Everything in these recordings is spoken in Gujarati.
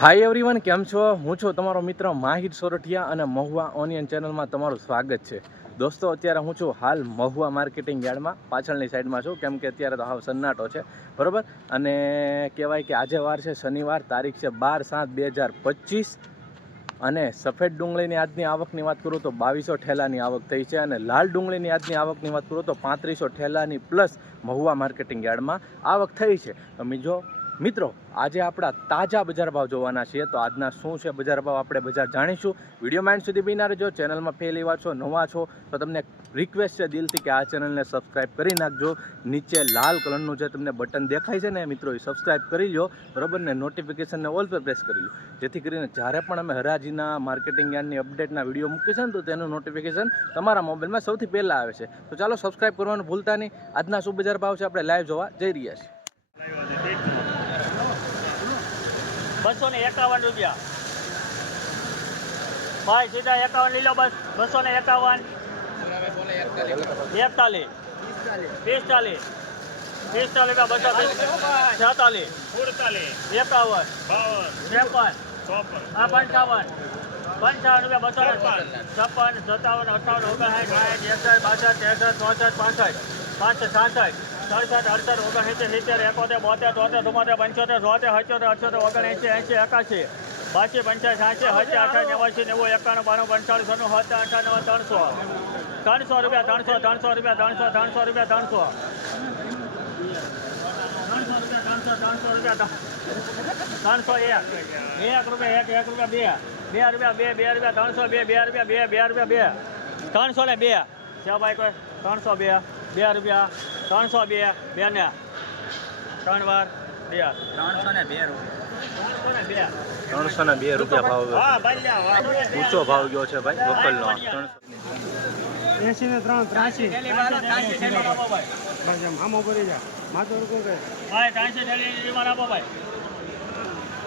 હાય એવરીવન કેમ છો? હું છું તમારો મિત્ર માહિર સોરઠિયા અને મહુવા ઓનિયન ચેનલમાં તમારું સ્વાગત છે. દોસ્તો, અત્યારે હું છું હાલ મહુવા માર્કેટિંગ યાર્ડમાં, પાછળની સાઈડમાં છું, કેમ કે અત્યારે તો હાવ સન્નાટો છે, બરાબર? અને કહેવાય કે આજે વાર છે, શનિવાર, તારીખ છે બાર સાત બે હજાર પચીસ. અને સફેદ ડુંગળીની આજની આવકની વાત કરું તો બાવીસો ઠેલાની આવક થઈ છે અને લાલ ડુંગળીની આજની આવકની વાત કરું તો પાંત્રીસો ઠેલાની પ્લસ મહુવા માર્કેટિંગ યાર્ડમાં આવક થઈ છે. તમે બીજો મિત્રો, આજે આપણા તાજા બજાર ભાવ જોવાના છીએ તો આજના શું છે બજાર ભાવ આપણે બજાર જાણીશું. વીડિયો માઇન્ડ સુધી બીના રહેજો, ચેનલમાં પહેલી વાર છો, નવા છો, તો તમને રિક્વેસ્ટ છે દિલથી કે આ ચેનલને સબસ્ક્રાઇબ કરી નાખજો. નીચે લાલ કલરનું જે તમને બટન દેખાય છે ને મિત્રો, એ સબસ્ક્રાઇબ કરી લો બરાબર ને? નોટિફિકેશનને ઓલ પર પ્રેસ કરી લો જેથી કરીને જ્યારે પણ અમે હરાજીના માર્કેટિંગ યાર્ડની અપડેટના વીડિયો મૂકીએ છીએ ને, તો તેનું નોટિફિકેશન તમારા મોબાઈલમાં સૌથી પહેલાં આવે છે. તો ચાલો સબસ્ક્રાઇબ કરવાનું ભૂલતા નહીં. આજના શું બજાર ભાવ છે આપણે લાઈવ જોવા જઈ રહ્યા છીએ. બસો ને એકાવન રૂપિયા. ભાઈ, સીધા એકાવન લઈ લો બસ. બસો ને એકાવન. એકતાલીસ. પિસ્તાલીસ. પિસ્તાલીસ બસો છેતાલીસ. એકાવન. ત્રેપન. આ પંચાવન. પંચાવન રૂપિયા બસો છપ્પન. સત્તાવન અઠાવન ઓગણસાઠ, સાઠ એકસઠ બાસઠ ત્રેસઠ ચોસઠ, પાસઠ. પાસઠ સાસઠ સડસઠ અડસઠ ઓગણસિત્તેર સિત્તેર એકોતેર બોતેર તોતેર ચુમ્મોતેર પંચોતેર ચોતેર સત્યોતેર અઠ્યોતેર ઓગણએંસી એંસી એકાસી બાસી પંચાસી સાસી સત્યા અઠા નેવાસી નેવું એકાણું બાણું પંચાણું સોનું સત્તા અઠાણું ત્રણસો. ત્રણસો રૂપિયા ત્રણસો ત્રણસો રૂપિયા ત્રણસો ત્રણસો રૂપિયા ત્રણસો. ત્રણસો રૂપિયા ત્રણસો ત્રણસો રૂપિયા ત્રણસો એક એક રૂપિયા એક એક રૂપિયા બે. બે રૂપિયા બે બે રૂપિયા ત્રણસો બે બે રૂપિયા બે બે રૂપિયા બે. ત્રણસો ને બે. છે ભાઈ કોઈ ત્રણસો બે. બે રૂપિયા. ત્રણસો બે બે ને ત્રણ વાર બે. ત્રણસો ને બે ત્રણસો ને બે. ત્રણસો ને બે રૂપિયા ભાવ ઊંચો ભાવ ગયો છે ભાઈ વકલનો ત્રણસો એસી ને ત્રણ ત્રાસી. ભરી આમ ઉભરી જા. માથું રૂકું કે ભાઈ થેલી રીમાન આપો ભાઈ.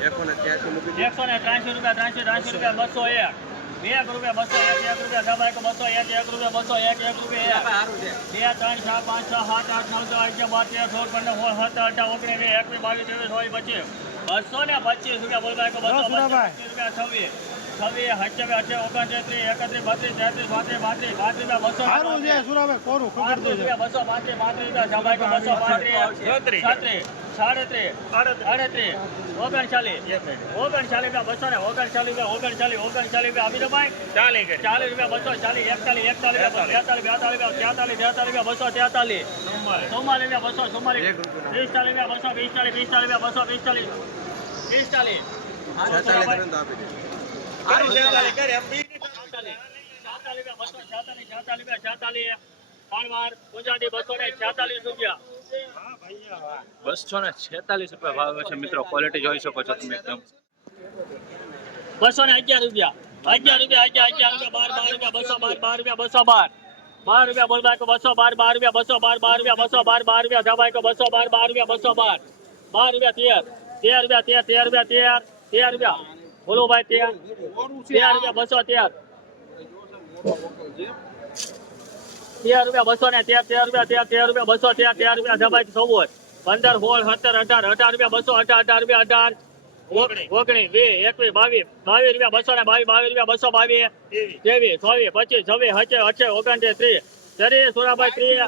એકસો ને ત્રાસી રૂપિયા ત્રાસી ત્રાસી રૂપિયા બસો એક. બે એક રૂપિયા બસો એક એક રૂપિયા એક બસો એક એક રૂપિયા બસો એક એક રૂપિયા. બે ત્રણ ચાર પાંચ છ સાત આઠ નવ દસ અગિયાર બાર તેર સોળ પંદર સોળ સત્તર અઢાર ઓગણીસ વીસ એકવીસ બાવીસ ત્રેવીસ ચોવીસ પચીસ. બસો ને પચીસ રૂપિયા બોલવા એક બસો રૂપિયા. પચીસ રૂપિયા છવ્વીસ. છવ્વીસ સત્યાવીસ અઠ્યાવીસ ઓગણત્રીસ એકત્રીસ બત્રીસ તેત્રીસ પાંત્રીસ પાંત્રીસ રૂપિયા બસો સારું છે સુરાભાઈ કોરું ખબર બસો પાંત્રીસ પાંત્રીસ રૂપિયા એક બસો પાંત્રીસ છત્રીસ. સાડત્રીસ આડત્રીસ ઓગણચાલીસ ઓગણચાલીસ રૂપિયા બસો ને ઓગણચાલીસ રૂપિયા ઓગણચાલીસ ઓગણચાલીસ રૂપિયા આપી ભાઈ. ચાલીસ ચાલીસ રૂપિયા બસો ચાલીસ એકતાલીસ એકતાલીસ રૂપિયા બેતાલીસ રૂપિયા રૂપિયા બસો તેતાલીસ. ચુમ્માલીસ. રૂપિયા બસો ચુમ્માલીસ. પિસ્તાલીસ રૂપિયા બસો પિસ્તાલીસ પિસ્તાલીસ રૂપિયા બસો પિસ્તાલીસ. પિસ્તાલીસ. બસો ને છેતાલીસ રૂપિયા ભાવ છે મિત્રો. ક્વોલિટી જોઈ શકો છો તમે એકદમ. બસો ને અગિયાર રૂપિયા. અગિયાર રૂપિયા, અગિયાર અગિયાર બાર બાર બસો બાર બાર બસો બાર. બાર રૂપિયા બોલ બાર બસો બાર બાર બસો બાર બાર બસો બાર બાર રૂપિયા ધબાઈ બસો બાર બાર બસો બાર. બાર રૂપિયા તેર. તેર રૂપિયા તેર તેર રૂપિયા તેર તેર રૂપિયા. બોલો ભાઈ તેર. તેર બસો તેર. તેર રૂપિયા બસો ને તેર તેર રૂપિયા તેર તેર રૂપિયા બસો તેર તેર રૂપિયા ધબાઈ ચૌદ. પંદર સોળ સત્તર અઢાર અઢાર રૂપિયા બસો અઢાર અઢાર રૂપિયા અઢાર. ઓગણીસ. વીસ એકવીસ બાવીસ. બાવીસ રૂપિયા બસો ને બાવીસ બાવીસ રૂપિયા બસો બાવીસ. ત્રેવીસ. ચોવીસ પચીસ છવ્વીસ હચે હચે ઓગણત્રીસ ત્રીસ. ત્રીસ સોળાભાઈ ત્રીસ.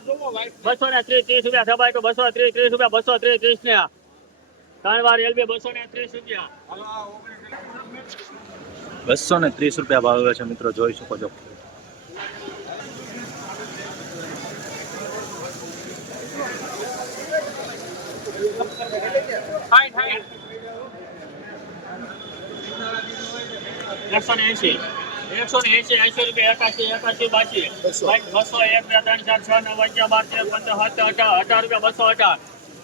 બસો ને ત્રીસ ત્રીસ રૂપિયા સભાઈ બસો ત્રીસ ત્રીસ રૂપિયા બસો ત્રીસ ત્રીસ ને. ત્રણ એલબી બસો ને ત્રીસ રૂપિયા. બસો ને ત્રીસ રૂપિયા ભાવે છે મિત્રો જોઈ શકો છો. એકસો ને એસી એકસો ને એસી એસી રૂપિયા એકાસી એકાસી બાસી બસો એક બે ત્રણ ચાર છ નવ અગિયાર બાર તેર પંદર સત્તર અઢાર અઢાર રૂપિયા બસો અઢાર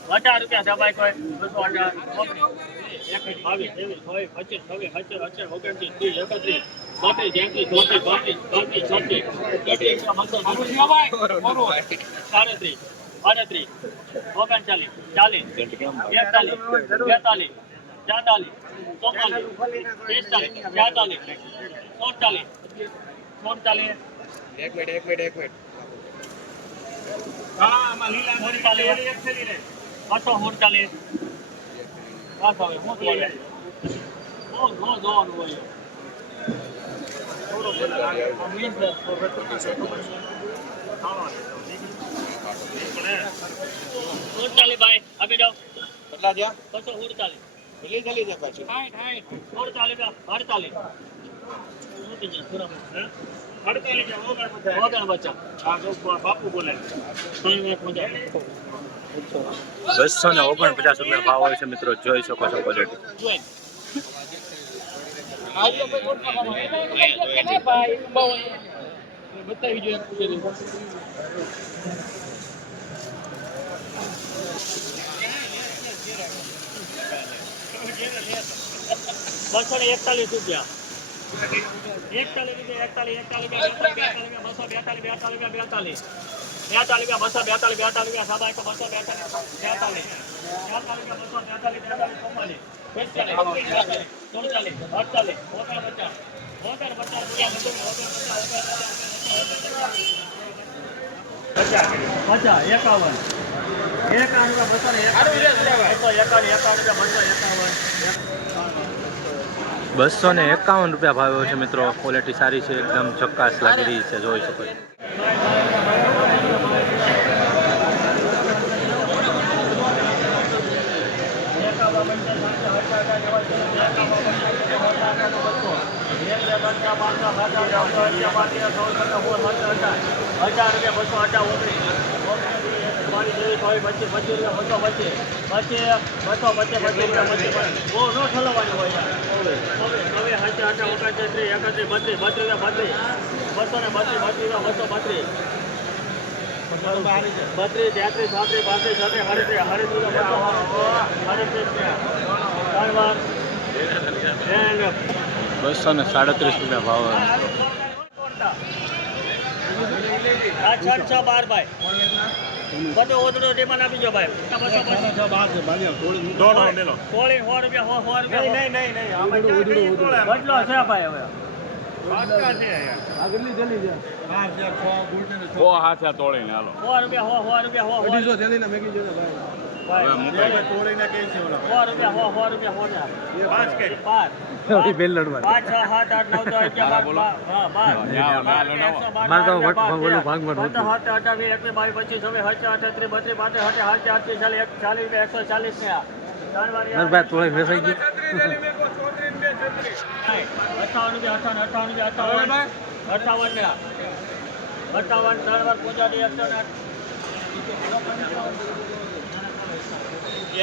અઢાર રૂપિયા દબાઈ કોઈ બસો અઢાર એકવીસ બાવીસ ત્રેવીસ ચોવીસ પચીસ છવ્વીસ સત્તર અઠાર ઓગણત્રીસ ત્રીસ એકત્રીસ બત્રીસ તેત્રીસ ચોત્રીસ પાંત્રીસ પાંત્રીસ છત્રીસ એકત્રીસ બસો સાડત્રીસ આડત્રીસ ઓગણચાલીસ ચાલીસ એકતાલીસ બેતાલીસ તેતાલીસ ચોતાલીસ પિસ્તાલીસ છેતાલીસ સુડતાલીસ સુડતાલીસ એક મિનિટ એક મિનિટ એક મિનિટ. બસો સુડતાલીસ. બસ હવે હું જોવાનું હોય છે. સુડતાલીસ ભાઈ આપી દો. કેટલા થયા? બસો સુડતાલીસ કેટલી ચાલી છે પાછી? સુડતાલીસ અડતાલીસ બસો ને ઓગણપચાસ રૂપિયા ભાવ હોય છે મિત્રો જોઈ શકો છો ક્વોલિટી બસો ને એકતાલીસ રૂપિયા એકતાલીસ રૂપિયા એકતાલીસ એકતાલીસ બસો બેતાલીસ બેતાલીસ બેતાલીસ બેતાલીસ બસો બેતાલીસ બેતાલીસ સાદા એક બસો બેતાલીસ બેતાલીસ બેતાલીસ બસો બેતાલીસ બેતાલીસ ચુમ્માલીસ પિસ્તાલીસ સુડતાલીસ અડતાલીસ ઓગણ પચાસ ઓગણ પચાસ રૂપિયા પચાસ એકાવન એકાવન રૂપિયા બસો ને એકાવન એકાવન રૂપિયા બસો એકાવન બસો ને એકાવન રૂપિયા ભાવ્યો છે મિત્રો ક્વોલિટી સારી છે એકદમ ચક્કાસ લાગી રહી છે જોઈ શકો છો હજાર રૂપિયા બસો અઢાર ઓગણીસ. પચીસ પચીસ રૂપિયા બસો બસો પચીસ પચીસ રૂપિયા, પચીસ બહુ ન ઠલવવાની હોય. હવે હજાર અઢાર ઓગણત્રીસ, એકત્રીસ, બત્રીસ બત્રીસ રૂપિયા બત્રીસ. બસો ને બત્રીસ બત્રીસ રૂપિયા બત્રીસ. બત્રીસ, તેત્રીસ, ચોત્રીસ, પાંત્રીસ, છત્રીસ, અડત્રીસ અડત્રીસ અડત્રીસ બસો ને સાડત્રીસ રૂપિયા ભાવ. આ છ છ બાર ભાઈ. બધું ઓદડો ડિમાન્ડ આપી જો ભાઈ. બસો બસો કોળી સો રૂપિયા સો રૂપિયા બદલો છે ભાઈ હવે. ઓ હાલો. સો રૂપિયા સો રૂપિયા છે સો રૂપિયા. સો સો રૂપિયા સો ને પાંચ પાંચ પાંચ છ સાત આઠ નવ દસ બાર બાર હા બાર ના, ના, ના, ના. મારે તો વટ- ઓલું ભાગવત પંદર, હતું. સત્તર, અઠાવીસ, એકવીસ, બાવીસ, પચીસ, છવ્વીસ, સત્તર, અઠત્રીસ, બત્રીસ, પાંત્રીસ, છત્રીસ, સાતત્રીસ, આઠત્રીસ, ચાલીસ, એક- ચાલીસ એકસો ચાલીસ ને આ. ત્રણ વાર યાર. ભાઈ થોડી વેસાઈ ગઈ અઠ્ઠાવન રૂપિયા, અઠ્ઠાવન, અઠ્ઠાવન રૂપિયા, અઠ્ઠાવન. અઠ્ઠાવન ને આ. અઠ્ઠાવન, ત્રણ વાર પહોંચાડી, એકસો ને.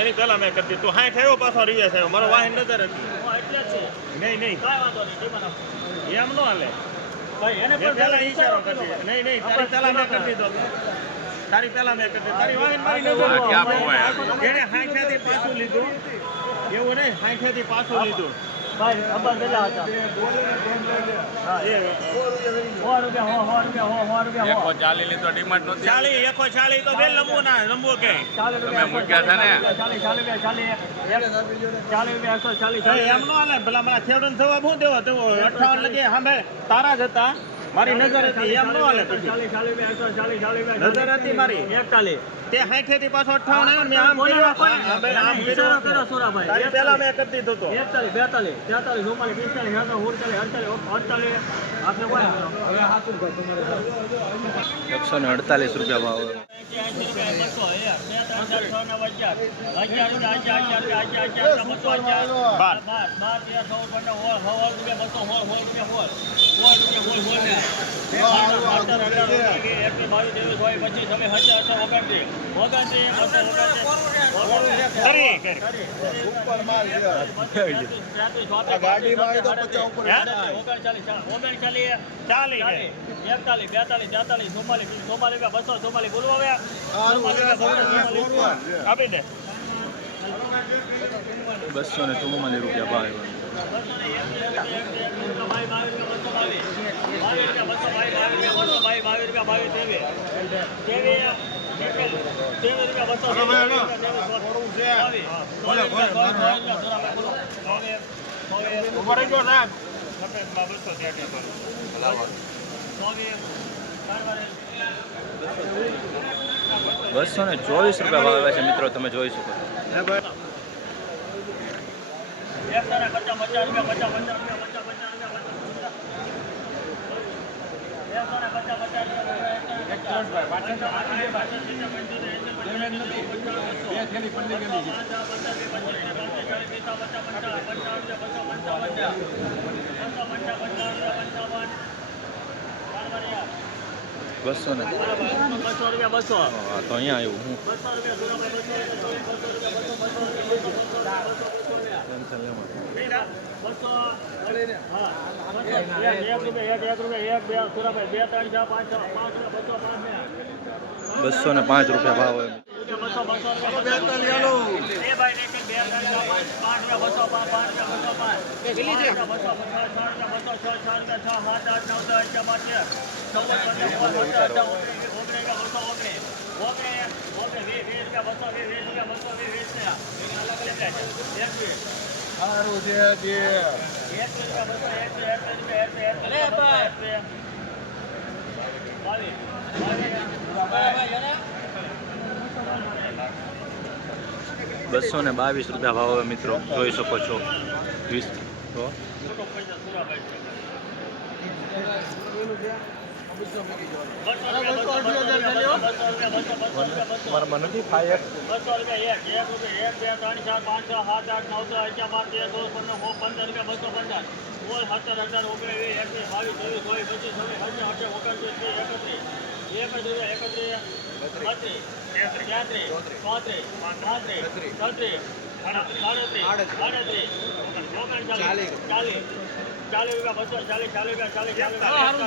એની પહેલા મેં કરી દીધું હાઈ થયો પાછો રિવેશ આવ્યો. મારો વાહન નજર હતી એટલે નહીં નહીં. કાંઈ વાંધો નહીં, એમ ન હાલે. ભાઈ, એને પણ પેલા ઈશારો કરો કરી નહીં નહીં તારી પેલા મેં કરી દીધો. તારી પેલા મેં કરી તારી વાહન મારી એને હાઈઠેથી પાછું લીધું. એવું નહીં હાઈઠેથી પાછું લીધું. ભાઈ, અબ્બા પેલા હતા? હા, એ સો રૂપિયા, સો, સો રૂપિયા, સો, સો રૂપિયા, એકો સો. ચાલી લીધો તો ડિમાન્ડ નહોતી ચાલી એકો ચાલી તો બે લંબુ ના લંબુ કે ચાલી તમે રૂપિયા, મૂક્યા હતા ને? ચાલીસ, ચાલીસ રૂપિયા, ચાલીસ, એક- ચાલીસ રૂપિયા, એકસો ચાલીસ. એમ નો હાલે પેલા મારા થેવડન થવા શું દેવો તેવો અઠાવન લગે સામે તારા જ હતા મારી નજર હતી એમ ન હાલે નજર હતી મારી. એકતાલીસ. તે હાઈઠેથી પાછો અઠાવન આવ્યો મેં આમ કર્યું. આમ કર્યું. તારી પેલા મેં કરી દીધો તો. એકતાલીસ, બેતાલીસ, તેતાલીસ, ચુમ્માલીસ, પિસ્તાલીસ, છાસઠ, સુડતાલીસ, અડતાલીસ, અડતાલીસ. આપણે કોઈ એકસો ને અડતાલીસ રૂપિયા ભાવ. હોય એંશી રૂપિયા, બસો, એક, બે, ત્રણ, ચાર, છ, નવ, અગિયાર. અગિયાર રૂપિયા, અગિયાર, અગિયાર રૂપિયા, અગિયાર, અગિયાર, બસો, અગિયાર. બાર. બાર, બાર, તેર, ચૌદ, પંદર, સોળ, સોળ રૂપિયા, બસો, સોળ, સોળ રૂપિયા, સોળ. સોળ રૂપિયા, સોળ, સોળ ને. અઢાર, અઢાર, અઢાર, ઓગણીસ, એકવીસ, બાવીસ, ત્રેવીસ, ચોવીસ, પચીસ, છવ્વીસ, સત્તર, અઢાર, ઓગણત્રીસ. ઓગણત્રીસ, બસો, ઓગણત્રીસ. કરી કરી. ગાડીમાં આવી તો પચાસ ઉપર ઓગણચાલીસ ચાલી કે. એકતાલીસ બેતાલીસ તેતાલીસ ચુમ્માલીસ ચુમ્માલીસ બસો ચુમ્માલીસ બોલવો હવે આપી દે બસો ને ચુમ્માલીસ રૂપિયા ભાવ બસો. બસો ને ચોવીસ રૂપિયા ભાવ આવે છે મિત્રો તમે જોઈ શકો છો. બસો ને. હા, તો અહીંયા આવ્યું હું. બસો ને પાંચ રૂપિયા ભાવ રૂપિયા રૂપિયા રૂપિયા રૂપિયા રૂપિયા રૂપિયા રૂપિયા રૂપિયા સારું છે જે એકવીસ રૂપિયા બસો એકવીસ રૂપિયા બસો એકવીસ બાવીસ બસો ને બાવીસ રૂપિયા ભાવ મિત્રો જોઈ શકો છો. વીસ તો મારામાં નથી ફાયર. બસો રૂપિયા એક એક રૂપિયા એક બે ત્રણ ચાર પાંચ છ. સાત આઠ નવ દસ અગિયાર બાર તેર ચૌદ પંદર પંદર રૂપિયા બસો પંદર સોળ સત્તર અઢાર ઓગણીસ વીસ એકવીસ બાવીસ ચોવીસ ચોવીસ પચીસ છવ્વીસ અઠ્યાવીસ અઠ્યાવીસ ઓગણત્રીસ ત્રીસ એકત્રીસ બસો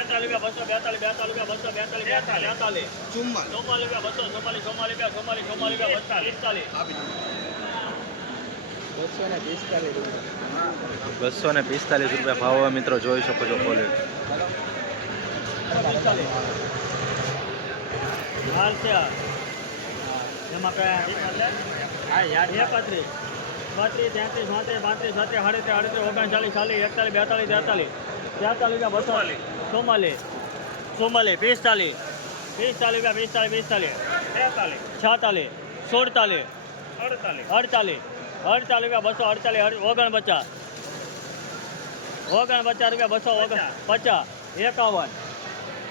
બેતાલીસ બસો બેતાલીસ રૂપિયા બસો બેતાલીસ બેતાલીસ ચુમ્માલીસ ચોમાલી રૂપિયા બસો ચોમાલી ચોમાલી રૂપિયા ચોમાલી ચોમાલી રૂપિયા બત્તાલીસ પિસ્તાલીસ બસો ને પિસ્તાલીસ રૂપિયા ભાવ મિત્રો, જોઈ શકો છો ક્વોલિટી હાલ છે એમાં કયા તેત્રીસ ચોત્રીસ પાંત્રીસ છત્રીસ સાડત્રીસ ઓગણચાલીસ ચાલીસ એકતાલીસ બેતાલીસ તેતાલીસ તેતાલીસ રૂપિયા બસો ચોમાલીસ ચોમાલીસ પિસ્તાલીસ પિસ્તાલીસ રૂપિયા પિસ્તાલીસ પિસ્તાલીસ તેતાલીસ છાતાલીસ સુડતાલીસ અડતાલીસ અડતાલીસ અડતાલીસ રૂપિયા બસો અડતાલીસ ઓગણપચાસ ઓગણપચાસ રૂપિયા બસો ઓગણ પચાસ એકાવન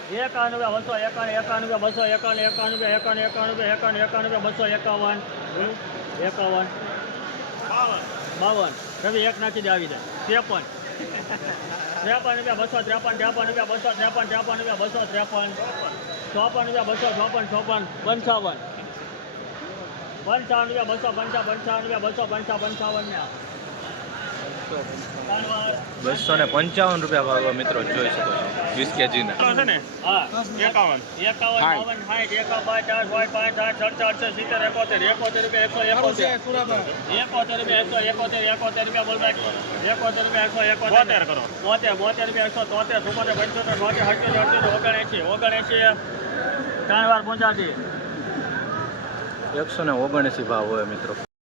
રૂપિયા બસો એકાણ એકાનવે બસો એકાણ એકાનવે એકાણ એકાણું એકાવન રૂપિયા બસો એકાવન. એકાવન. બાવન. રવિ, એક નાખી દે આવી જાય ત્રેપન. ત્રેપન રૂપિયા બસો ત્રેપન ત્રેપન રૂપિયા બસો ત્રેપન ત્રેપન રૂપિયા બસો ત્રેપન. ચોપન રૂપિયા બસો ચોપન ચોપન, પંચાવન. પંચાવન રૂપિયા બસો પંચાવન પંચાવન રૂપિયા બસો પંચાવન પંચાવન ને બસો ને પંચાવન રૂપિયા ભાવ મિત્રો જોઈ શકો છો. વીસ કેજીના. છે ને? એકાવન. એકાવન સાઠ એકાવન ચાર પાંચ પાંચ આઠ સડસઠ અડસઠ સિત્તેર એકોતેર એકોતેર રૂપિયા એકસો એકોતેર. એકોતેર રૂપિયા એકસો એકોતેર એકોતેર રૂપિયા બોલ ભાઈ એકોતેર રૂપિયા એકસો એકોતેર. કરો. બોતેર રૂપિયા એકસો તોતેર ચુમ્મોતેર પંચોતેર છોતેર અઠ્યોતેર અઠ્યોતેર ઓગણએંશી ઓગણએંશી. ત્રણ વાર પંચાસી એકસો ને ઓગણએંસી ભાવ હોય મિત્રો.